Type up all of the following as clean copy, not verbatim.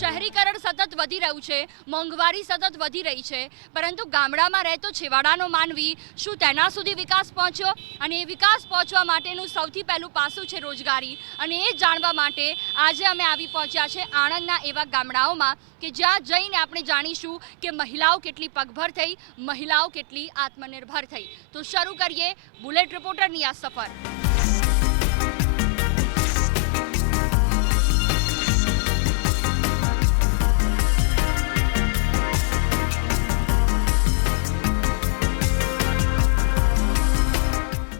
શહેરીકરણ સતત વધી રહ્યું છે, મોંઘવારી સતત વધી રહી છે, પરંતુ ગામડામાં રહેતો છેવાડાનો માનવી શું તેના સુધી વિકાસ પહોંચ્યો? અને એ વિકાસ પહોંચવા માટેનું સૌથી પહેલું પાસું છે રોજગારી. અને એ જાણવા માટે આજે અમે આવી પહોંચ્યા છે આણંદના એવા ગામડાઓમાં કે જ્યાં જઈને આપણે જાણીશું કે મહિલાઓ કેટલી પગભર થઈ, મહિલાઓ કેટલી આત્મનિર્ભર થઈ. તો શરૂ કરીએ બુલેટ રિપોર્ટરની આ સફર.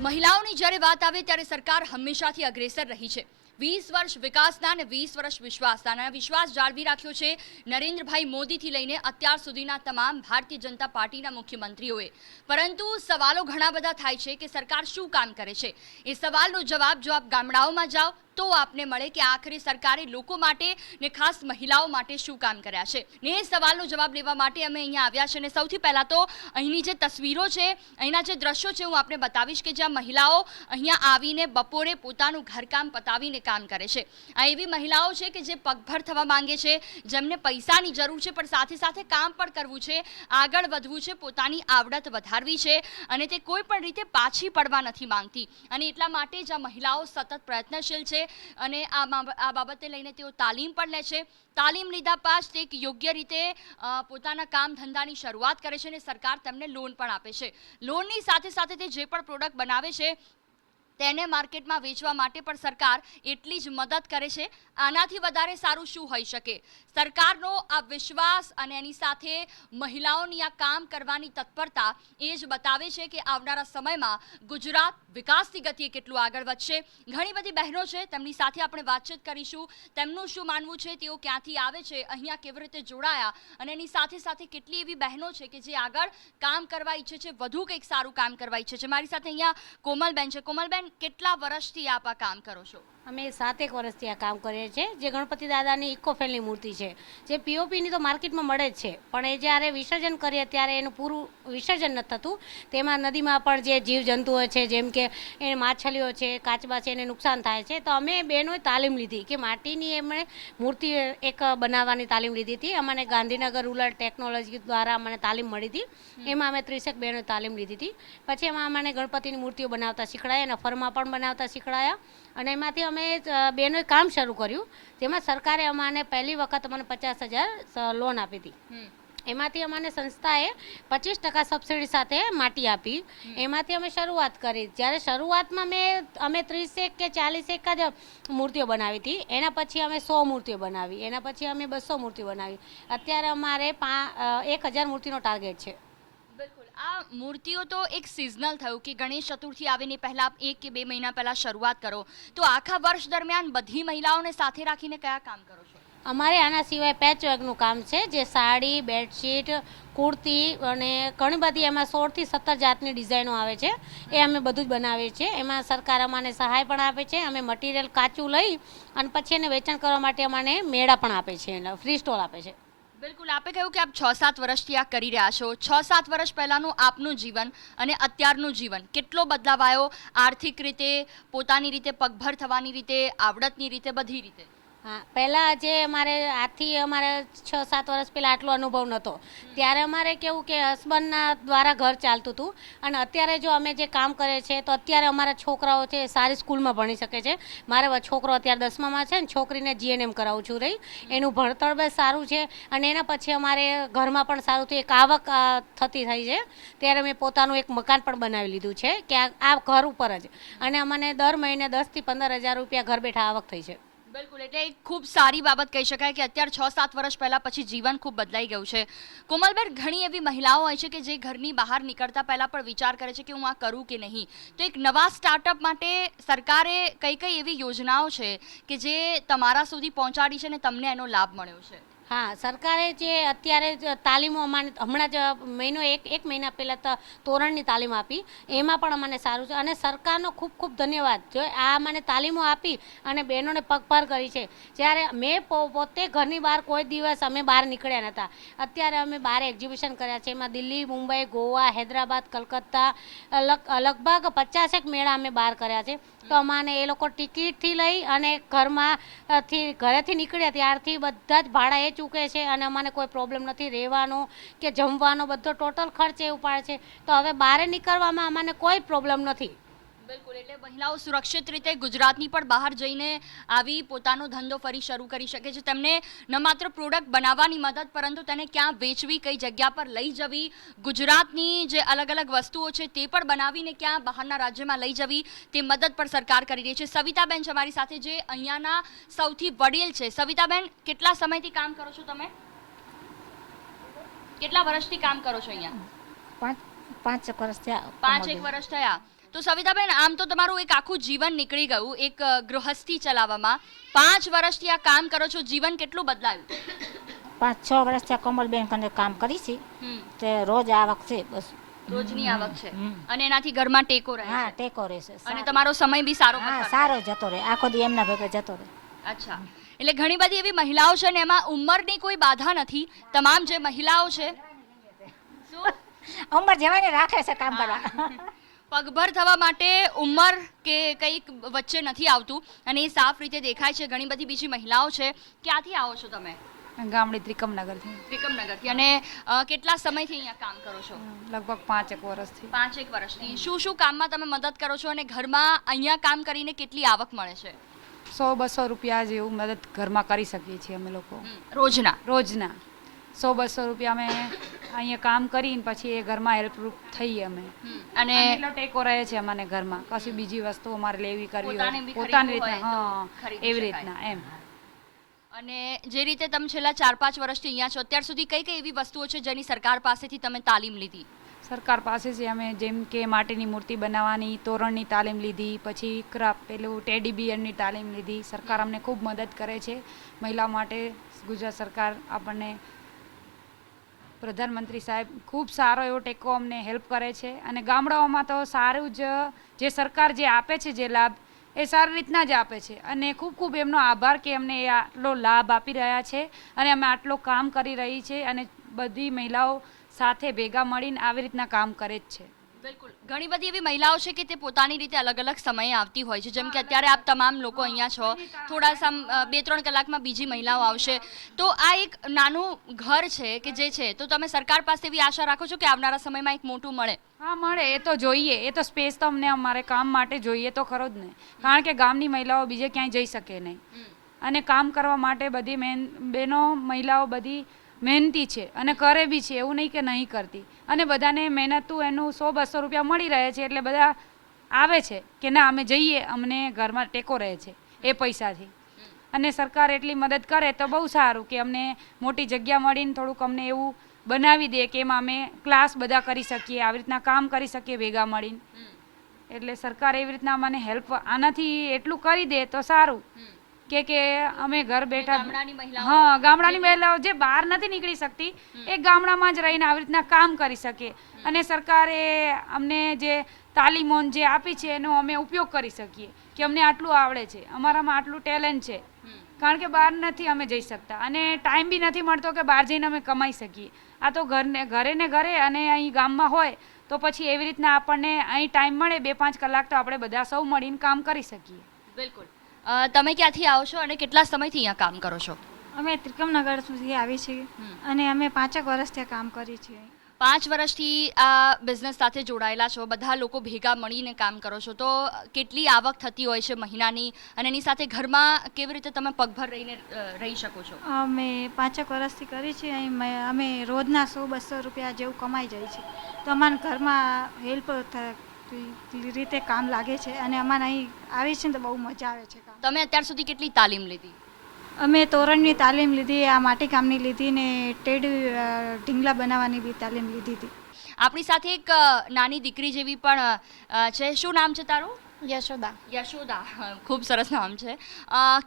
મહિલાઓની જ્યારે વાત આવે ત્યારે સરકાર હંમેશાથી અગ્રેસર રહી છે. 20 વર્ષ વિકાસના અને 20 વર્ષ વિશ્વાસના વિશ્વાસ જાળવી રાખ્યો છે નરેન્દ્રભાઈ મોદીથી લઈને અત્યાર સુધીના તમામ ભારતીય જનતા પાર્ટીના મુખ્યમંત્રીઓએ. પરંતુ સવાલો ઘણા બધા થાય છે કે સરકાર શું કામ કરે છે. એ સવાલનો જવાબ જો આપ ગામડાઓમાં જાઓ તો આપને મળે કે આખરે સરકારે લોકો માટે ને ખાસ મહિલાઓ માટે શું કામ કર્યા છે. ને એ સવાલનો જવાબ લેવા માટે અમે અહીંયા આવ્યા છે. અને સૌથી પહેલાં તો અહીંની જે તસવીરો છે, અહીંના જે દ્રશ્યો છે, હું આપને બતાવીશ કે જ્યાં મહિલાઓ અહીંયા આવીને બપોરે પોતાનું ઘરકામ પતાવીને કામ કરે છે. આ એવી મહિલાઓ છે કે જે પગભર થવા માંગે છે, જેમને પૈસાની જરૂર છે પણ સાથે સાથે કામ પણ કરવું છે, આગળ વધવું છે, પોતાની આવડત વધારવી છે અને તે કોઈ પણ રીતે પાછી પડવા નથી માંગતી. અને એટલા માટે જ આ મહિલાઓ સતત પ્રયત્નશીલ છે અને આ બાબતે લઈને તેઓ તાલીમ પણ લે છે. તાલીમ લીધા બાદ તે યોગ્ય રીતે પોતાના કામ ધંધાની શરૂઆત કરે છે અને સરકાર તેમને લોન પણ આપે છે. લોનની સાથે સાથે તે જે પણ પ્રોડક્ટ બનાવે છે તેને માર્કેટમાં વેચવા માટે પણ સરકાર એટલી જ મદદ કરે છે. આનાથી વધારે સારું શું હોઈ શકે? સરકારનો આ વિશ્વાસ અને એની સાથે મહિલાઓની આ કામ કરવાની તત્પરતા એ જ બતાવે છે કે આવનારા સમયમાં ગુજરાત વિકાસની ગતિએ કેટલું આગળ વધશે. ઘણી બધી બહેનો છે, તેમની સાથે આપણે વાતચીત કરીશું. તેમનું શું માનવું છે, તેઓ ક્યાંથી આવે છે, અહીંયા કેવી રીતે જોડાયા અને એની સાથે સાથે કેટલી એવી બહેનો છે કે જે આગળ કામ કરવા ઈચ્છે છે, વધુ કંઈક સારું કામ કરવા ઈચ્છે છે. મારી સાથે અહીંયા કોમલબેન છે. કોમલબેન, કેટલા વર્ષથી આપ આ કામ કરો છો? અમે 7 વર્ષથી આ કામ કરીએ છીએ. જે ગણપતિ દાદાની ઇકો ફ્રેન્ડલી મૂર્તિ છે, જે પીઓપીની તો માર્કેટમાં મળે જ છે, પણ એ જ્યારે વિસર્જન કરીએ ત્યારે એનું પૂરું વિસર્જન નથી થતું. તેમાં નદીમાં પણ જે જીવજંતુઓ છે, જેમ કે એ માછલીઓ છે, કાચબા છે, એને નુકસાન થાય છે. તો અમે બહેનોએ તાલીમ લીધી કે માટીની એમણે મૂર્તિ એક બનાવવાની તાલીમ લીધી હતી. અમને ગાંધીનગર રૂરલ ટેકનોલોજી દ્વારા અમને તાલીમ મળી હતી. એમાં અમે 30 બહેનોએ તાલીમ લીધી હતી. પછી એમાં અમને ગણપતિની મૂર્તિઓ બનાવતા શીખડાયા અને ફરમાં પણ બનાવતા શીખડાયા. અને એમાંથી અમે બહેનોએ કામ શરૂ કર્યું. તેમાં સરકારે અમને પહેલી વખત અમને 50,000 લોન આપી હતી. એમાંથી અમને સંસ્થાએ 25% સબસિડી સાથે માટી આપી. એમાંથી અમે શરૂઆત કરી. જ્યારે શરૂઆતમાં અમે 30 કે 40 જ મૂર્તિઓ બનાવી હતી. એના પછી અમે 100 મૂર્તિઓ બનાવી. એના પછી અમે 200 મૂર્તિઓ બનાવી. અત્યારે અમારે 1,000 મૂર્તિનો ટાર્ગેટ છે. બિલકુલ. આ મૂર્તિઓ તો એક સિઝનલ થયું કે ગણેશ ચતુર્થી આવીને પહેલા 1 કે 2 મહિના પહેલા શરૂઆત કરો, તો આખા વર્ષ દરમિયાન બધી મહિલાઓને સાથે રાખીને કયા કામ કરો છો? અમારે આના સિવાય પેચવર્કનું કામ છે, જે સાડી, બેડશીટ, કુર્તી અને ઘણી બધી એમાં 16 થી 17 જાતની ડિઝાઇનો આવે છે. એ અમે બધું જ બનાવીએ છીએ. એમાં સરકાર અમને સહાય પણ આપે છે. અમે મટીરિયલ કાચું લઈ અને પછી એને વેચાણ કરવા માટે અમને મેળા પણ આપે છે, ફ્રી સ્ટોલ આપે છે. બિલકુલ. આપે કહ્યું કે આપ 6-7 વર્ષથી આ કરી રહ્યા છો. 6-7 વર્ષ પહેલાંનું આપનું જીવન અને અત્યારનું જીવન કેટલો બદલાવ આવ્યો? આર્થિક રીતે, પોતાની રીતે પગભર થવાની રીતે, આવડતની રીતે, બધી રીતે? હા, પહેલાં જે અમારે 6-7 વર્ષ પહેલાં આટલો અનુભવ નહોતો. ત્યારે અમારે કેવું કે હસબન્ડના દ્વારા ઘર ચાલતું હતું. અને અત્યારે જો અમે જે કામ કરીએ છીએ તો અત્યારે અમારા છોકરાઓ છે સારી સ્કૂલમાં ભણી શકે છે. મારો છોકરો અત્યારે 10મામાં છે ને છોકરીને GNM કરાવું છું રહી. એનું ભણતર બી સારું છે અને એના પછી અમારે ઘરમાં પણ સારું થયું, એક આવક થતી થઈ છે. ત્યારે મેં પોતાનું એક મકાન પણ બનાવી લીધું છે કે આ ઘર ઉપર જ. અને અમને દર મહિને 10 થી 15,000 રૂપિયા ઘર બેઠા આવક થઈ છે. બિલકુલ. એટલે એક ખૂબ સારી બાબત કહી શકાય કે અત્યારે 6-7 વર્ષ પહેલાં પછી જીવન ખૂબ બદલાઈ ગયું છે. કોમલબેન, ઘણી એવી મહિલાઓ હોય છે કે જે ઘરની બહાર નીકળતા પહેલાં પણ વિચાર કરે છે કે હું આ કરું કે નહીં. તો એક નવા સ્ટાર્ટઅપ માટે સરકારે કઈ એવી યોજનાઓ છે કે જે તમારા સુધી પહોંચાડી છે અને તમને એનો લાભ મળ્યો છે? હા, સરકારે જે અત્યારે તાલીમો અમને હમણાં જ એક મહિના પહેલાં તોરણની તાલીમ આપી. એમાં પણ અમને સારું છે અને સરકારનો ખૂબ ખૂબ ધન્યવાદ. જો આ મને તાલીમો આપી અને બહેનોને પગભર કરી છે. જ્યારે મેં પોતે ઘરની બહાર કોઈ દિવસ અમે બહાર નીકળ્યા નહોતા. અત્યારે અમે બહાર એક્ઝિબિશન કર્યા છે. એમાં દિલ્હી, મુંબઈ, ગોવા, હૈદરાબાદ, કલકત્તા, લગભગ 50 મેળા અમે બહાર કર્યા છે. તો અમાને એ લોકો ટિકિટથી લઈ અને ઘરેથી નીકળ્યા ત્યારથી બધા જ ભાડા એ ચૂકે છે અને અમને કોઈ પ્રોબ્લેમ નથી રહેવાનો કે જમવાનો બધો ટોટલ ખર્ચ એ ઉપાડે છે. તો હવે બહાર નીકળવામાં અમને કોઈ પ્રોબ્લેમ નથી. બિલકુલ, એટલે મહિલાઓ સુરક્ષિત રીતે ગુજરાતની પણ બહાર જઈને આવી પોતાનો ધંધો ફરી શરૂ કરી શકે છે. તેમને ન માત્ર પ્રોડક્ટ બનાવવાની મદદ પરંતુ તેને ક્યાં વેચવી, કઈ જગ્યા પર લઈ જવી, ગુજરાતની જે અલગ અલગ વસ્તુઓ છે તે પણ બનાવીને ક્યાં બહારના રાજ્યમાં લઈ જવી તે મદદ પણ સરકાર કરી રહી છે. સવિતાબેન છે અમારી સાથે, જે અહીંયાના સૌથી વડીલ છે. સવિતાબેન, કેટલા સમયથી કામ કરો છો તમે? કેટલા વર્ષથી કામ કરો છો અહીંયા? 5 વર્ષ થયા. 5 વર્ષ થયા. તો સવિતાબેન, આમ તો તમારું એક આખું જીવન નીકળી ગયું એક ગૃહસ્થી ચલાવવામાં. 5 વર્ષથી આ કામ કરો છો, જીવન કેટલું બદલાયું? 5-6 વર્ષ થયા કમલબેન કને કામ કરી છે તે રોજ આવક છે, બસ રોજની આવક છે અને એનાથી ઘરમાં ટેકો રહે હા છે ટેકો રહેશે અને તમારો સમય બી સારો હા પસાર સારો જતો રહે, આખો દી એમના ભેગા જતો રહે. થાય. અચ્છા, એટલે ઘણી બધી એવી મહિલાઓ છે ને એમાં ઉંમરની કોઈ બાધા નથી. તમામ જે મહિલાઓ છે શું ઉંમર જવાની રાખે છે કામ કરવા. પગભર થવા માટે ઉંમર કે કંઈક વચ્ચે નથી આવતું અને એ સાફ રીતે દેખાય છે. ઘણી બધી બીજી મહિલાઓ છે. ક્યાંથી આવો છો તમે? ગામડી ત્રિકમનગરથી. ત્રિકમનગરથી. અને કેટલા સમયથી અહીંયા કામ કરો છો? લગભગ 5 વર્ષથી. 5 વર્ષથી. શું શું કામમાં તમે મદદ કરો છો અને ઘરમાં અહીંયા કામ કરીને કેટલી આવક મળે છે? 100-200 રૂપિયા જેવું મદદ ઘરમાં કરી શકીએ છીએ અમે લોકો રોજના? રોજના 100-200 રૂપિયા અમે અહીંયા કામ કરીને પછી એ ઘરમાં હેલ્પરૂપ થઈએ અમે. અને એટલો ટેકો રહે છે અમને ઘરમાં. કશું બીજી વસ્તુ અમારે લેવી કરવી પોતાને હોય બી પોતાની ખરીદવું રીતના, હોય તો હા ખરીદી એવી શકાય. રીતના એમ. અને જે રીતે તમે છેલ્લા 4-5 વર્ષથી અહીંયા છો, અત્યાર સુધી કઈ કઈ એવી વસ્તુઓ છે જેની સરકાર પાસેથી તમે તાલીમ લીધી? સરકાર પાસે છે અમે જેમ કે માટીની મૂર્તિ બનાવવાની, તોરણની તાલીમ લીધી, પછી પેલું ટેડી બિયરની તાલીમ લીધી. સરકાર અમને ખૂબ મદદ કરે છે મહિલાઓ માટે. ગુજરાત સરકાર આપણને પ્રધાનમંત્રી સાહેબ ખૂબ સારો એવો ટેકો અમને હેલ્પ કરે છે. અને ગામડાઓમાં તો સારું જ જે સરકાર જે આપે છે જે લાભ એ સારી રીતના જ આપે છે અને ખૂબ ખૂબ એમનો આભાર કે અમને એ આટલો લાભ આપી રહ્યા છે અને અમે આટલો કામ કરી રહી છે અને બધી મહિલાઓ સાથે ભેગા મળીને આવી રીતના કામ કરે જ છે. બિલકુલ, ઘણી બધી એવી મહિલાઓ છે કે તે પોતાની રીતે અલગ અલગ સમયે આવતી હોય છે. જેમ કે અત્યારે આપ તમામ લોકો અહીંયા છો, થોડા 2-3 કલાકમાં બીજી મહિલાઓ આવશે. તો આ એક નાનું ઘર છે કે જે છે, તો તમે સરકાર પાસે એવી આશા રાખો છો કે આવનારા સમયમાં એક મોટું મળે? હા મળે, એ તો જોઈએ. એ તો સ્પેસ તો અમને અમારે કામ માટે જોઈએ તો ખરો જ ને, કારણ કે ગામની મહિલાઓ બીજે ક્યાંય જઈ શકે નહીં અને કામ કરવા માટે બધી મહિલાઓ બધી મહેનતી છે અને કરે બી છે, એવું નહીં કે નહીં કરતી. અને બધાને મહેનતું એનું 100-200 રૂપિયા મળી રહે છે એટલે બધા આવે છે કે ના અમે જઈએ, અમને ઘરમાં ટેકો રહે છે એ પૈસાથી. અને સરકાર એટલી મદદ કરે તો બહુ સારું કે અમને મોટી જગ્યા મળીને થોડુંક અમને એવું બનાવી દે કે એમાં અમે ક્લાસ બધા કરી શકીએ, આવી રીતના કામ કરી શકીએ ભેગા મળીને. એટલે સરકાર એવી રીતના અમને હેલ્પ આનાથી એટલું કરી દે તો સારું કે અમે ઘર બેઠા, હા ગામડાની મહિલાઓ જે બહાર નથી નીકળી શકતી એ ગામડામાં જ રહીને આવી રીતના કામ કરી શકે. અને સરકારે અમને જે તાલીમો જે આપી છે એનો અમે ઉપયોગ કરી શકીએ કે અમને આટલું આવડે છે, અમારામાં આટલું ટેલેન્ટ છે. કારણ કે બહાર નથી અમે જઈ શકતા અને ટાઈમ બી નથી મળતો કે બહાર જઈને અમે કમાઈ શકીએ. આ તો ઘરે ને ઘરે અને અહીં ગામમાં હોય તો પછી એવી રીતના આપણને અહીં ટાઈમ મળે 2-5 કલાક તો આપણે બધા સૌ મળીને કામ કરી શકીએ. બિલકુલ. તમે ક્યાંથી આવો છો અને કેટલા સમયથી અહીંયા કામ કરો છો? અમે ત્રિકમનગર સુધી આવી છીએ અને અમે 5 વર્ષથી કામ કરી છીએ. 5 વર્ષથી આ બિઝનેસ સાથે જોડાયેલા છો, બધા લોકો ભેગા મળીને કામ કરો છો, તો કેટલી આવક થતી હોય છે મહિનાની અને એની સાથે ઘરમાં કેવી રીતે તમે પગભર રહીને રહી શકો છો? અમે 5 વર્ષથી કરી છીએ. અહીં અમે રોજના 100-200 રૂપિયા જેવું કમાઈ જાય છે તો અમારા ઘરમાં હેલ્પ રીતે કામ લાગે છે અને અમારે અહીં આવી છે ને તો બહુ મજા આવે છે. તમે અત્યાર સુધી કેટલી તાલીમ લીધી? અમે તોરણની તાલીમ લીધી, આ માટીકામની લીધી ને ઢીંગલા બનાવવાની બી તાલીમ લીધી હતી. આપણી સાથે એક નાની દીકરી જેવી પણ છે. શું નામ છે તારું? યશોદા. યશોદા, ખૂબ સરસ નામ છે.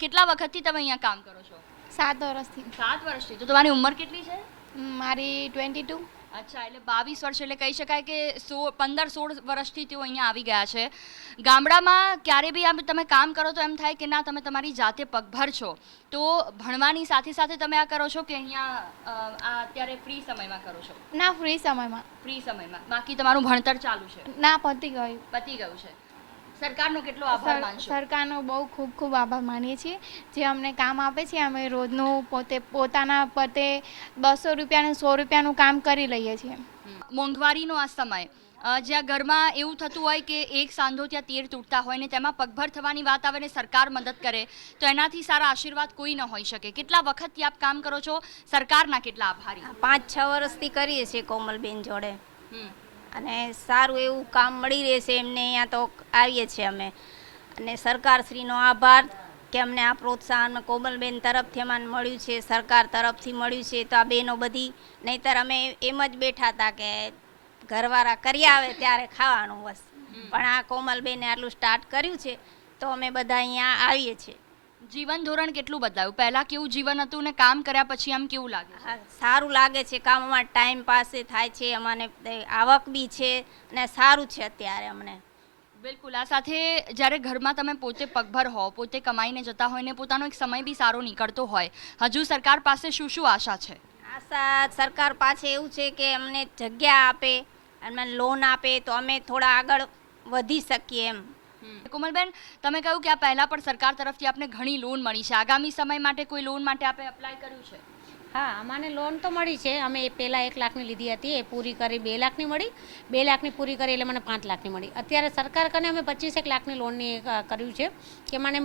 કેટલા વખતથી તમે અહીંયા કામ કરો છો? 7 વર્ષથી. 7 વર્ષથી. તો તમારી ઉંમર કેટલી છે? મારી 22. અચ્છા, એટલે 22 વર્ષ, એટલે કહી શકાય કે 15-16 વર્ષથી તેઓ અહીંયા આવી ગયા છે. ગામડામાં ક્યારે બી આમ તમે કામ કરો તો એમ થાય કે ના તમે તમારી જાતે પગભર છો, તો ભણવાની સાથે સાથે તમે આ કરો છો કે અહીંયા આ અત્યારે ફ્રી સમયમાં કરો છો? ના, ફ્રી સમયમાં. ફ્રી સમયમાં. બાકી તમારું ભણતર ચાલુ છે? ના, પતી ગયું. પતી ગયું છે. સરકારનો કેટલો આભાર માનશો? સરકારનો બહુ ખૂબ ખૂબ આભાર માનીએ છીએ જે અમને કામ આપે છે. અમે રોજનું પોતાના પતે 200 રૂપિયા અને 100 રૂપિયાનું કામ કરી લઈએ છીએ. મોંઘવારીનો આ સમય જ્યાં ઘરમાં એવું થતું હોય કે એક સાંધો ત્યાં તેર તૂટતા હોય ને તેમાં પગભર થવાની વાત આવે ને સરકાર મદદ કરે તો એનાથી સારા આશીર્વાદ કોઈ ન હોઈ શકે. કેટલા વખતથી આપ કામ કરો છો? સરકારના કેટલા આભારી? 5-6 વર્ષથી કરીએ છીએ કોમલબેન જોડે અને સારું એવું કામ મળી રહે છે એમને. અહીંયા તો આવીએ છીએ અમે અને સરકારશ્રીનો આભાર કે અમને આ પ્રોત્સાહન કોમલબેન તરફથી અમને મળ્યું છે, સરકાર તરફથી મળ્યું છે. તો આ બહેનો બધી, નહીંતર અમે એમ જ બેઠા હતા કે ઘરવાળા કરી આવે ત્યારે ખાવાનું બસ, પણ આ કોમલબેને આટલું સ્ટાર્ટ કર્યું છે તો અમે બધા અહીંયા આવીએ છીએ. જીવન ધોરણ કેટલું બદલાયું? પહેલા કેવું જીવન હતું ને કામ કર્યા પછી આમ કેવું લાગે? સારું લાગે છે, કામમાં ટાઈમ પાસ થાય છે, અમને આવક બી છે અને સારું છે અત્યારે અમને. બિલકુલ. આ સાથે જ્યારે ઘરમાં તમે પોતે પગભર હો, પોતે કમાઈને જતા હોય ને પોતાનો એક સમય બી સારો નીકળતો હોય, હજુ સરકાર પાસે શું શું આશા છે? આશા સરકાર પાસે એવું છે કે અમને જગ્યા આપે, અમને લોન આપે તો અમે થોડા આગળ વધી શકીએ એમ. કોમલબેન, તમે કહ્યું કે આ પહેલા પણ સરકાર તરફથી આપને ઘણી લોન મળી છે. આગામી સમય માટે કોઈ લોન માટે આપે એપ્લાય કર્યું છે? હા, અમને લોન તો મળી છે. અમે પહેલાં 1 લાખની લીધી હતી, એ પૂરી કરી 2 લાખની મળી. 2 લાખની પૂરી કરી એટલે મને 5 લાખની મળી. અત્યારે સરકાર કને અમે 25 લાખની લોનની કર્યું છે કે મને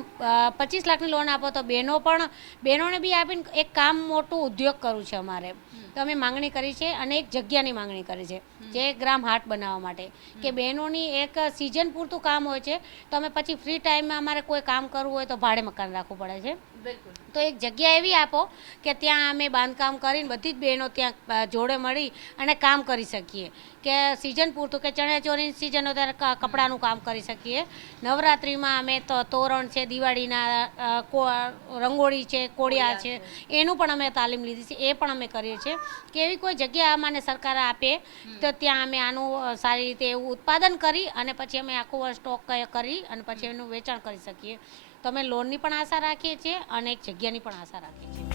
25 લાખની લોન આપો તો બહેનોને બી આપીને એક કામ મોટું ઉદ્યોગ કરવું છે અમારે. તો અમે માંગણી કરી છે અને એક જગ્યાની માંગણી કરી છે જે ગ્રામ હાટ બનાવવા માટે કે બહેનોની એક સિઝન પૂરતું કામ હોય છે તો અમે પછી ફ્રી ટાઈમમાં અમારે કોઈ કામ કરવું હોય તો ભાડે મકાન રાખવું પડે છે. બિલકુલ. તો એક જગ્યા એવી આપો કે ત્યાં અમે બાંધકામ કરીને બધી જ બહેનો ત્યાં જોડે મળી અને કામ કરી શકીએ કે સિઝન પૂરતું કે ચણિયાચોળીની સિઝન હોય ત્યારે કપડાનું કામ કરી શકીએ. નવરાત્રિમાં અમે તો તોરણ છે, દિવાળીના રંગોળી છે, કોળિયા છે, એનું પણ અમે તાલીમ લીધી છે, એ પણ અમે કરીએ છીએ કે એવી કોઈ જગ્યા અમને સરકાર આપે તો ત્યાં અમે આનું સારી રીતે એવું ઉત્પાદન કરી અને પછી અમે આખું સ્ટોક કરી અને પછી એનું વેચાણ કરી શકીએ. તો અમે લોનની પણ આશા રાખીએ છીએ અને એક જગ્યાની પણ આશા રાખીએ છીએ.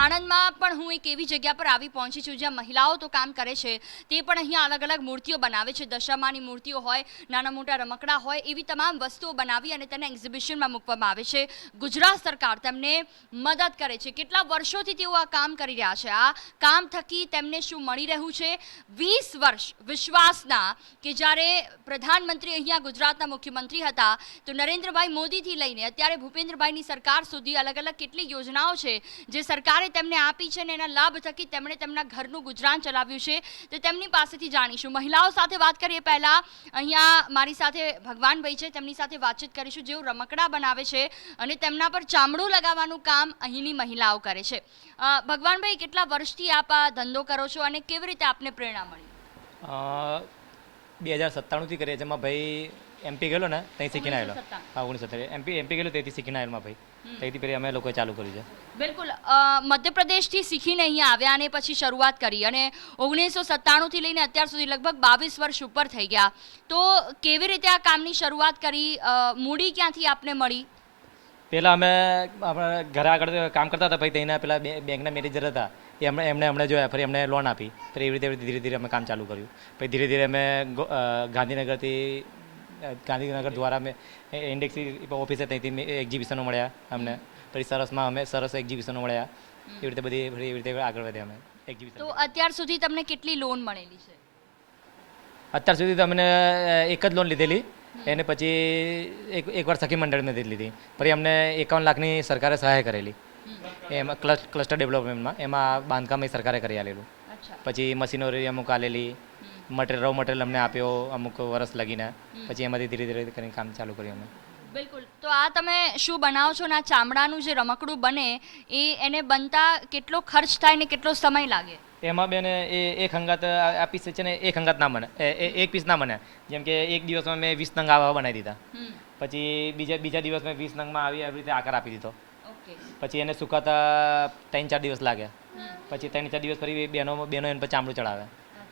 આણંદમાં પણ હું એક એવી જગ્યા પર આવી પહોંચી છું જ્યાં મહિલાઓ તો કામ કરે છે, તે પણ અહીંયા અલગ અલગ મૂર્તિઓ બનાવે છે. દશામાની મૂર્તિઓ હોય, નાના મોટા રમકડા હોય, એવી તમામ વસ્તુઓ બનાવી અને તેને એક્ઝિબિશનમાં મૂકવામાં આવે છે. ગુજરાત સરકાર તેમને મદદ કરે છે. કેટલા વર્ષોથી તેઓ આ કામ કરી રહ્યા છે. આ કામ થકી તેમને શું મળી રહ્યું છે? 20 વર્ષ વિશ્વાસના કે જ્યારે પ્રધાનમંત્રી અહીંયા ગુજરાતના મુખ્યમંત્રી હતા તો નરેન્દ્રભાઈ મોદીથી લઈને અત્યારે ભૂપેન્દ્રભાઈની સરકાર સુધી અલગ અલગ કેટલી યોજનાઓ છે જે સરકારે તેમને આપી છે ને એના લાભ થકી તેમણે તેમના ઘરનું ગુજરાન ચલાવ્યું છે. તો તેમની પાસેથી જાણીશું. મહિલાઓ સાથે વાત કરીએ પહેલા અહીંયા મારી સાથે ભગવાનભાઈ છે, તેમની સાથે વાતચીત કરીશું જેઓ રમકડા બનાવે છે અને તેમના પર ચામડું લગાવવાનું કામ અહીંની મહિલાઓ કરે છે. ભગવાનભાઈ, કેટલા વર્ષથી આપ આ ધંધો કરો છો અને કેવી રીતે આપને પ્રેરણા મળી? 2097થી કરીએ છીએ. એમાં ભાઈ એમપી ગયેલો ને ત્યાં શીખીને આવેલો. હા, 1997 એમપી ગયેલો તેથી શીખીને આવેલો ભાઈ. તેથી પછી અમે લોકોએ ચાલુ કર્યું છે. બિલકુલ. મધ્યપ્રદેશથી શીખીને અહીંયા આવ્યા અને પછી શરૂઆત કરી અને 1997થી લઈને અત્યાર સુધી લગભગ 22 વર્ષ ઉપર થઈ ગયા. તો કેવી રીતે આ કામની શરૂઆત કરી? મૂડી ક્યાંથી આપને મળી? પહેલાં અમે આપણા ઘરે આગળ કામ કરતા હતા, પછી તેના પેલા બેંકના મેનેજર હતા, એમણે અમને જોયા, ફરી અમને લોન આપી. ફરી એવી રીતે ધીરે ધીરે અમે કામ ચાલુ કર્યું. પછી ધીરે ધીરે અમે ગાંધીનગર દ્વારા અમે ઇન્ડેક્સ ઓફિસે ત્યાંથી એક્ઝિબિશનો મળ્યા અમને. પછી સરસમાં અમે સરસ એક્ઝિબિશનો મળ્યા. એવી રીતે બધી એવી રીતે આગળ વધ્યા અમે એક્ઝિબિશન. તો અત્યાર સુધી તમને કેટલી લોન મળેલી છે? અત્યાર સુધી તો અમને એક જ લોન લીધેલી, એને પછી એકવાર સખી મંડળમાં લીધી. પછી અમને 51 લાખની સરકારે સહાય કરેલી એમાં ક્લસ્ટર ડેવલપમેન્ટમાં. એમાં બાંધકામ એ સરકારે કરી આલેલું. પછી મશીનરી અમુક આલેલી, રવ મટીરિયલ અમને આપ્યો અમુક વર્ષ લગીને. પછી એમાંથી ધીરે ધીરે કરીને કામ ચાલુ કર્યું અમે. બિલકુલ. તો આ તમે શું બનાવો છો ને આ ચામડાનું જે રમકડું બને એને બનતા કેટલો ખર્ચ થાય ને કેટલો સમય લાગે? એમાં બેન એક હંગાત આ પીસ છે ને એક હંગાત ના બને, એક પીસ ના બને. જેમ કે એક દિવસમાં મેં 20 નંગ આવા બનાવી દીધા. પછી બીજા દિવસમાં 20 નંગમાં આવી રીતે આકાર આપી દીધો. પછી એને સુકાતા 3-4 દિવસ લાગે. પછી 3-4 દિવસ ફરી બહેનો એને પર ચામડું ચડાવે.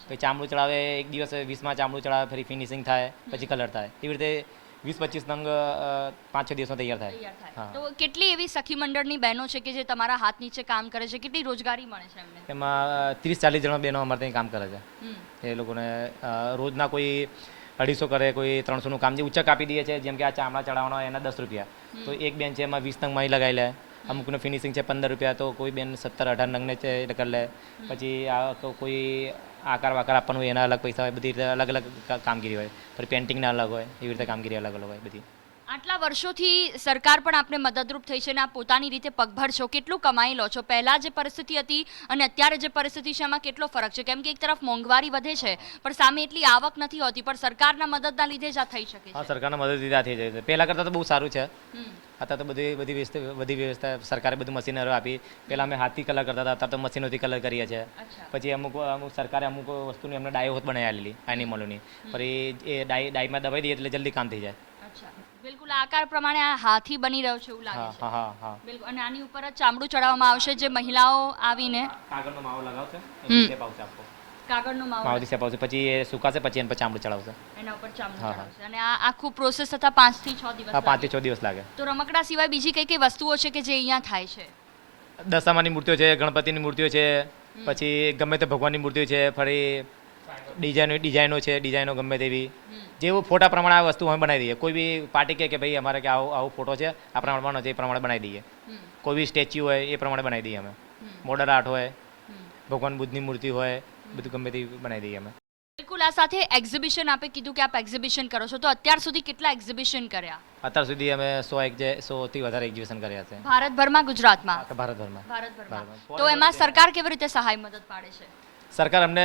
પછી ચામડું ચડાવે, એક દિવસ 20માં ચામડું ચડાવે, ફરી ફિનિશિંગ થાય, પછી કલર થાય. એવી રીતે 20-25 નંગ 5-6 દિવસમાં તૈયાર થાય. હા. તો કેટલી એવી સખી મંડળની બહેનો છે કે જે તમારા હાથ નીચે કામ કરે છે, કેટલી રોજગારી મળે છે એમને? એમાં 30-40 જણા બહેનો અમારે ત્યાં કામ કરે છે. એ લોકોને રોજના કોઈ 250 કરે, કોઈ 300નું કામ જે ઊંચક આપી દઈએ છે, જેમ કે આ ચામડા ચડાવવાના એના 10 રૂપિયા, તો એક બેન છે એમાં 20 નંગ માઈ લગાવી લે. અમુકનું ફિનિશિંગ છે 15 રૂપિયા, તો કોઈ બેન 17-18 નંગને છે એ કરી લે. પછી આ તો કોઈ આકાર વાકાર આપવાનું હોય એના અલગ પૈસા હોય, બધી રીતે અલગ અલગ કામગીરી હોય. પછી પેન્ટિંગના અલગ હોય, એવી રીતે કામગીરી અલગ અલગ હોય બધી. આટલા વર્ષોથી સરકાર પણ આપને મદદરૂપ થઈ છે અને આપ પોતાની રીતે પગભર છો. કેટલું કમાઈ લો છો? પહેલાં જે પરિસ્થિતિ હતી અને અત્યારે જે પરિસ્થિતિ છે એમાં કેટલો ફરક છે? કેમ કે એક તરફ મોંઘવારી વધે છે પણ સામે એટલી આવક નથી હોતી, પણ સરકારના મદદના લીધે જ આ થઈ શકે હા, છે. સરકારના મદદ લીધે આ થઈ જાય છે. પહેલાં કરતાં તો બહુ સારું છે. અત્યારે તો બધી વ્યવસ્થા સરકારે બધું મશીનરો આપી. પહેલાં અમે હાથથી કલર કરતા હતા, અત્યારે તો મશીનોથી કલર કરીએ છીએ. પછી અમુક સરકારે અમુક વસ્તુની અમને ડાયો હોત બનાવી આલેલી એનિમલોની, પછી એ ડાયમાં દબાઈ દઈએ એટલે જલ્દી કામ થઈ જાય. બિલકુલ આકાર પ્રમાણે આ હાથી બની રહ્યો છે એવું લાગે હા છે. હા હા હા. બિલકુલ. અને આની ઉપર જ ચામડું ચડાવવામાં આવશે, જે મહિલાઓ આવીને કાગળનો માવો લગાવશે, એની શેપ આવશે આપકો. કાગળનો માવો માવથી શેપ આવશે, પછી એ સુકાશે, પછી એના પર ચામડું ચડાવશે. એના ઉપર ચામડું હા, ચડાવશે. અને આ આખું પ્રોસેસ થતા 5 થી 6 દિવસ હા, 5 થી લાગે. 6 દિવસ લાગે. તો રમકડા સિવાય બીજી કઈ કઈ વસ્તુઓ છે કે જે અહીંયા થાય છે? દશામાની મૂર્તિઓ છે, ગણપતિની મૂર્તિઓ છે, પછી ગમે તે ભગવાનની મૂર્તિઓ છે, ફરી ડિઝાઇનો છે, ડિઝાઇનો ગમે તેવી જેવું ફોટા પ્રમાણે આ વસ્તુ અમે બનાવી દઈએ. કોઈ બી પાર્ટી કે ભાઈ અમારે કે આવો ફોટો છે, આ પ્રમાણનો છે, એ પ્રમાણે બનાવી દઈએ. કોઈ બી સ્ટેચ્યુ હોય એ પ્રમાણે બનાવી દઈએ અમે. મોડલ આર્ટ હોય, ભગવાન બુદ્ધની મૂર્તિ હોય, બધું ગમે તેવી બનાવી દઈએ અમે. બિલકુલ. આ સાથે એક્ઝિબિશન આપે કીધું કે આપ એક્ઝિબિશન કરો છો, તો અત્યાર સુધી કેટલા એક્ઝિબિશન કર્યા? અત્યાર સુધી અમે 100થી વધારે એક્ઝિબિશન કર્યા છે ભારતભરમાં, ગુજરાતમાં? ભારતભરમાં. ભારતભરમાં. તો એમાં સરકાર કેવી રીતે સહાય મદદ પાડે છે? સરકાર અમને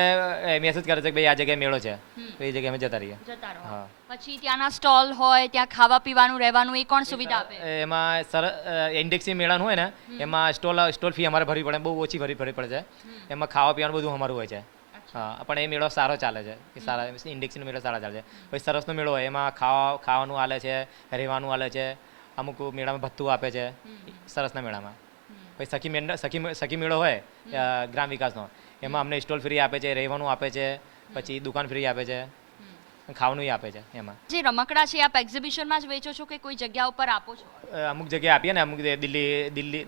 મેસેજ કરે છે કે ભાઈ આ જગ્યાએ મેળો છે, તો એ જગ્યાએ અમે જતા રહીએ. જતા રહો. હા. પછી ત્યાંના સ્ટોલ હોય, ત્યાં ખાવા પીવાનું રહેવાનું એ કોણ સુવિધા આપે? એમાં ઇન્ડેક્સી મેળાનું હોય ને, એમાં સ્ટોલ ફી અમારે ભરવી પડે, બહુ ઓછી ભરવી પડે છે. એમાં ખાવા પીવાનું બધું અમારું હોય છે. હા, પણ એ મેળો સારો ચાલે છે, એ સારા ઇન્ડેક્સનો મેળો સારા ચાલે છે. પછી સરસનો મેળો હોય, એમાં ખાવાનું આલે છે, રહેવાનું આલે છે, અમુક મેળામાં ભથ્થું આપે છે સરસના મેળામાં. પછી સખી મેળો હોય ગ્રામ વિકાસનો, એમાં અમને સ્ટોલ ફ્રી આપે છે, રહેવાનું આપે છે, પછી દુકાન ફ્રી આપે છે, ખાવાનું આપે છે. એમાં જે રમકડા છે આપ એક્ઝિબિશનમાં જ વેચો છો કે કોઈ જગ્યા ઉપર આપો છો? અમુક જગ્યાએ આપીએ ને, અમુક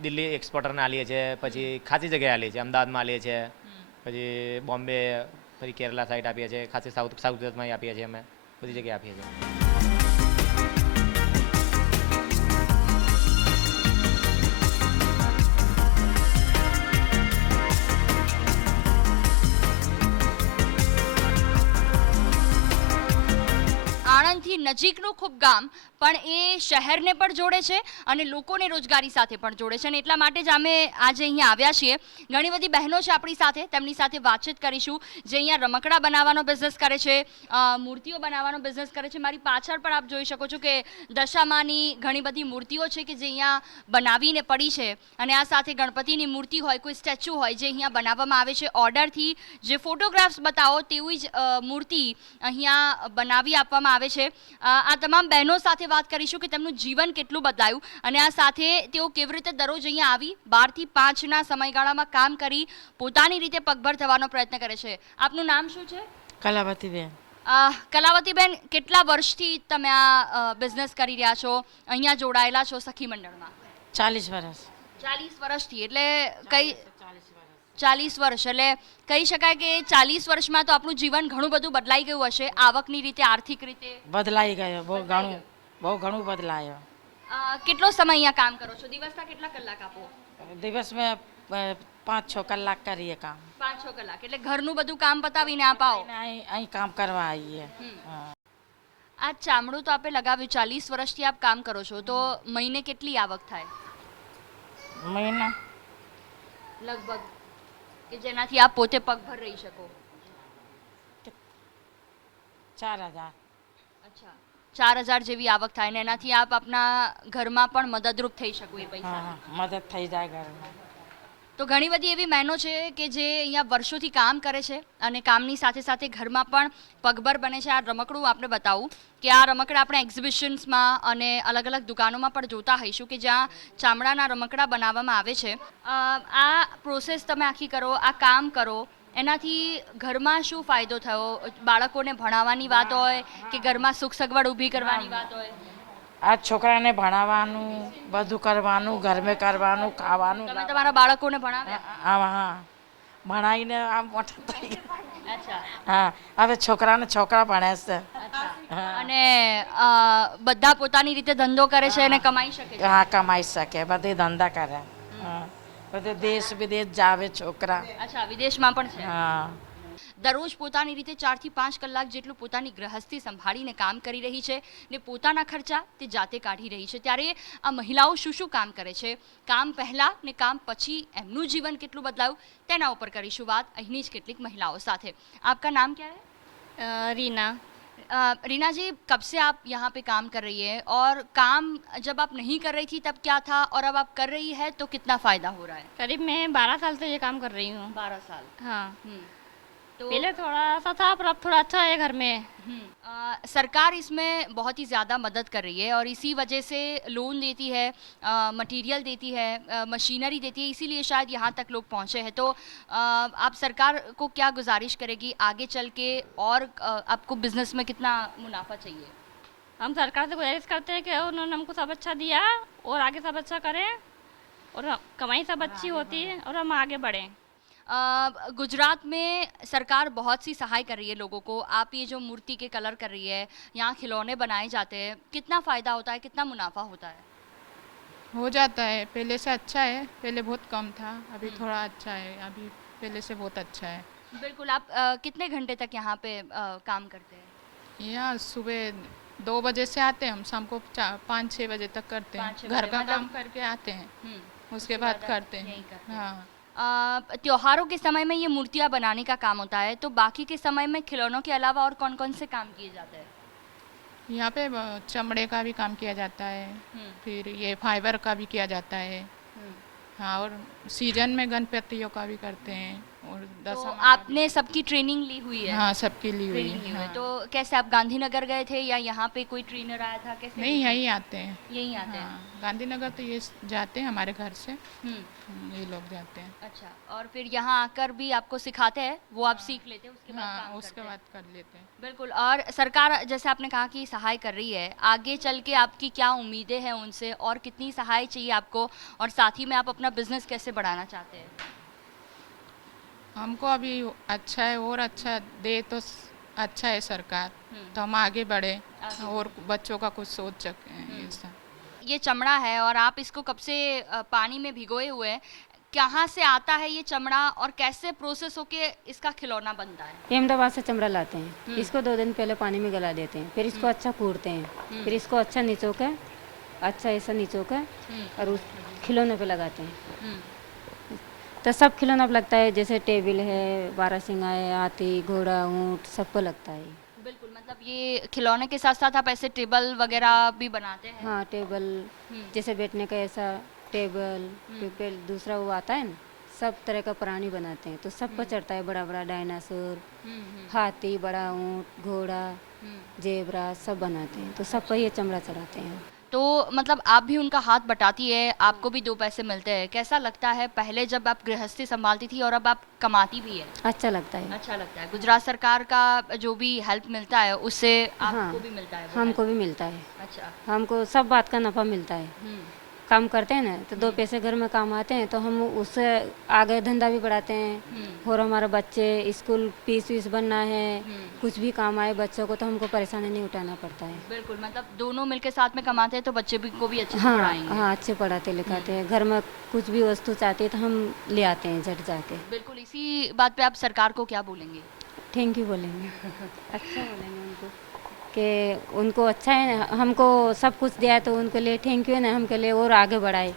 દિલ્હી એક્સપોર્ટરને આલીએ છીએ, પછી ખાસી જગ્યાએ આલીએ છીએ, અમદાવાદમાં આલીએ છીએ, પછી બોમ્બે, ફરી કેરલા સાઈડ આપીએ છીએ, ખાસી સાઉથ ગુજરાતમાં આપીએ છીએ, અમે બધી જગ્યાએ આપીએ છીએ. આણંદથી નજીકનું ખૂબ ગામ પણ એ શહેરને પણ જોડે છે અને લોકોને રોજગારી સાથે પણ જોડે છે, અને એટલા માટે જ અમે આજે અહીંયા આવ્યા છીએ. ઘણી બધી બહેનો છે આપણી સાથે, તેમની સાથે વાતચીત કરીશું જે અહીંયા રમકડા બનાવવાનો બિઝનેસ કરે છે, મૂર્તિઓ બનાવવાનો બિઝનેસ કરે છે. મારી પાછળ પણ આપ જોઈ શકો છો કે દશામાની ઘણી બધી મૂર્તિઓ છે કે જે અહીંયા બનાવીને પડી છે, અને આ સાથે ગણપતિની મૂર્તિ હોય, કોઈ સ્ટેચ્યુ હોય જે અહીંયા બનાવવામાં આવે છે ઓર્ડરથી. જે ફોટોગ્રાફ્સ બતાવો તેવી જ મૂર્તિ અહીંયા બનાવી આપવામાં આવે છે. આ તમામ બહેનો સાથે વાત કરીશું કે તેમનું જીવન કેટલું બદલાયું અને આ સાથે તેઓ કેવી રીતે દરરોજ અહીંયા આવી 12 થી 5ના સમયગાળામાં કામ કરી પોતાની રીતે પગભર થવાનો પ્રયત્ન કરે છે. આપનું નામ શું છે? કલાવતીબેન. કલાવતીબેન, કેટલા વર્ષથી તમે આ બિઝનેસ કરી રહ્યા છો, અહીંયા જોડાયેલા છો સખી મંડળમાં? 40 વર્ષ. 40 વર્ષથી એટલે કઈ 40 વર્ષ એટલે કહી શકાય કે 40 વર્ષમાં તો આપણું જીવન ઘણું બધું બદલાઈ ગયું હશે, આવકની રીતે, આર્થિક રીતે? બદલાઈ ગયો, બહુ ઘણું બદલાયો. કેટલો સમય અહીંયા કામ કરો છો? દિવસના કેટલા કલાક આપો? દિવસ મેં 5-6 કલાક કરીએ કામ. 5-6 કલાક એટલે ઘરનું બધું કામ પતાવીને આપ આવો? અહીં કામ કરવા આવીએ. આ ચામડું તો આપે લગાવ્યું, 40 વર્ષથી આપ કામ કરો છો, તો મહિને કેટલી આવક થાય મહિના? લગભગ કે જેનાથી આપ પોતે પગભર રહી શકો? 4000. અચ્છા, 4000 જેવી આવક થાય ને એનાથી આપ આપના ઘરમાં પણ મદદરૂપ થઈ શકો એ પૈસા? મદદ થઈ જાય ઘરમાં. તો ઘણી બધી એવી બહેનો છે કે જે અહીંયા વર્ષોથી કામ કરે છે અને કામની સાથે સાથે ઘરમાં પણ પગભર બને છે. આ રમકડું આપણે બતાવું કે આ રમકડા આપણે એક્ઝિબિશન્સમાં અને અલગ અલગ દુકાનોમાં પણ જોતા હોઈશું કે જ્યાં ચામડાના રમકડા બનાવવામાં આવે છે. આ પ્રોસેસ તમે આખી કરો, આ કામ કરો, એનાથી ઘરમાં શું ફાયદો થયો? બાળકોને ભણાવવાની વાત હોય કે ઘરમાં સુખ સગવડ ઊભી કરવાની વાત હોય? આ છોકરાને ભણાવવાનું બધું કરવાનું ઘરમાં કરવાનું ખાવાનું તમે તમારા બાળકોને ભણાવ્યા? હા ભણાવીને આમ મોટા થઈ ગયા. અચ્છા. હા હવે છોકરા ભણે છે. હા. અને બધા પોતાની રીતે ધંધો કરે છે અને કમાઈ શકે છે? હા કમાઈ શકે બધે ધંધા કરે. હા બધે દેશ વિદેશ જાવે છોકરા. અચ્છા, વિદેશમાં પણ છે? હા દરરોજ પોતાની રીતે 4 થી 5 કલાક જેટલું પોતાની ગૃહસ્થી સંભાળીને કામ કરી રહી છે ને પોતાના ખર્ચા તે જાતે કાઢી રહી છે. ત્યારે આ મહિલાઓ શું કામ કરે છે, કામ પહેલા ને કામ પછી એમનું જીવન કેટલું બદલાયું તેના ઉપર કરીશું વાત અહીંની જ કેટલીક મહિલાઓ સાથે. आपका नाम क्या है? रीना। रीना जी, कब से आप यहाँ पे काम कर रही है और काम जब आप नहीं कर रही थी तब क्या था और अब आप कर रही है तो कितना फायदा हो रहा है? करीब मैं 12 साल से ये काम कर रही हूँ। 12 साल। हाँ तो पहले थोड़ा सा था पर अब थोड़ा अच्छा है घर में। सरकार इसमें बहुत ही ज़्यादा मदद कर रही है और इसी वजह से लोन देती है, मटेरियल देती है, मशीनरी देती है, इसीलिए शायद यहाँ तक लोग पहुँचे हैं. तो आप सरकार को क्या गुजारिश करेगी आगे चल के और आपको बिजनेस में कितना मुनाफा चाहिए? हम सरकार से गुजारिश करते हैं कि उन्होंने हमको सब अच्छा दिया और आगे सब अच्छा करें और कमाई सब अच्छी होती है और हम आगे बढ़ें। गुजरात में सरकार बहुत सी सहाय कर रही है लोगों को. आप ये जो मूर्ति के कलर कर रही है, यहाँ खिलौने बनाए जाते हैं, कितना फ़ायदा होता है, कितना मुनाफा होता है? हो जाता है, पहले से अच्छा है, पहले बहुत कम था, अभी थोड़ा अच्छा है, अभी पहले से बहुत अच्छा है। बिल्कुल. आप कितने घंटे तक यहाँ पे काम करते हैं? यहाँ सुबह 2 बजे से आते हैं हम, शाम को 5-6 बजे तक करते हैं, 5-6 घर बजे, का मतलब- काम करके आते हैं, उसके बाद करते हैं। यही करते हैं. हाँ त्योहारों के समय में ये मूर्तियाँ बनाने का काम होता है, तो बाकी के समय में खिलौनों के अलावा और कौन कौन से काम किए जाते हैं? यहाँ पे चमड़े का भी काम किया जाता है, फिर ये फाइबर का भी किया जाता है। हाँ और सीजन में गणपतियों का भी करते हैं और तो दशहरा आपने सबकी ट्रेनिंग ली हुई है? हाँ सबकी ली हुई ट्रेनिंग ली हुई है. है। तो कैसे आप गांधीनगर गए थे या यहाँ पे कोई ट्रेनर आया था, कैसे? नहीं यहीं आते हैं। यहीं आते हैं. हाँ गांधीनगर तो ये जाते हैं हमारे घर से, ये लोग जाते हैं। अच्छा. और फिर यहाँ आकर भी आपको सिखाते हैं, वो आप सीख लेते हैं, उसके बाद हाँ काम उसके करते हैं. बाद कर लेते हैं। बिल्कुल. और सरकार जैसे आपने कहा कि सहाय कर रही है, आगे चल के आपकी क्या उम्मीदें हैं उनसे और कितनी सहाय चाहिए आपको, और साथ ही में आप अपना बिजनेस कैसे बढ़ाना चाहते हैं? हमको अभी अच्छा है और अच्छा दे तो अच्छा है सरकार, तो हम आगे बढ़े और बच्चों का कुछ सोच सकें ऐसा। ये चमड़ा है और आप इसको कब से पानी में भिगोए हुए हैं. कहाँ से आता है ये चमड़ा और कैसे प्रोसेस होके इसका खिलौना बनता है? अहमदाबाद से चमड़ा लाते हैं, इसको 2 दिन पहले पानी में गला देते हैं, फिर इसको अच्छा कूटते हैं, फिर इसको अच्छा निचो के अच्छा ऐसा निचो के और उस खिलौने पे लगाते हैं. तो सब खिलौना पे लगता है, जैसे टेबल है, 12 सिंगा है, हाथी, घोड़ा, ऊँट, सबको लगता है. बिल्कुल. मतलब ये खिलौने के साथ साथ आप ऐसे टेबल वगैरह भी बनाते हैं? हाँ टेबल, जैसे बैठने का ऐसा टेबल, फिर दूसरा वो आता है ना, सब तरह का प्राणी बनाते हैं, तो सब पर चढ़ता है, बड़ा बड़ा डायनासोर, हाथी, बड़ा ऊँट, घोड़ा, जेबरा, सब बनाते हैं, तो सब पर ये चमड़ा चढ़ाते हैं. तो मतलब आप भी उनका हाथ बटाती है, आपको भी 2 पैसे मिलते हैं. कैसा लगता है पहले जब आप गृहस्थी संभालती थी और अब आप कमाती भी है? अच्छा लगता है. अच्छा लगता है. गुजरात सरकार का जो भी हेल्प मिलता है उससे आपको हाँ, भी मिलता है? वो हमको भी मिलता है. help? अच्छा. हमको सब बात का नफ़ा मिलता है. काम करते हैं ना तो 2 पैसे घर में काम आते हैं, तो हम उससे आगे धंधा भी बढ़ाते हैं, और हमारे बच्चे स्कूल फीस बनना है, कुछ भी काम आए बच्चों को तो हमको परेशानी नहीं उठाना पड़ता है. बिल्कुल. मतलब दोनों मिलके साथ में कमाते हैं तो बच्चे भी को भी अच्छे से हाँ पढ़ाएंगे. हाँ अच्छे पढ़ाते लिखाते हैं. घर में कुछ भी वस्तु चाहती है तो हम ले आते हैं झट जाके. बिल्कुल. इसी बात पे आप सरकार को क्या बोलेंगे? थैंक यू बोलेंगे. अच्छा बोलेंगे उनको कि उनको अच्छा है ना, हमको सब कुछ दिया है तो उनके लिए थैंक यू है ना, हमके लिए और आगे बढ़ाए.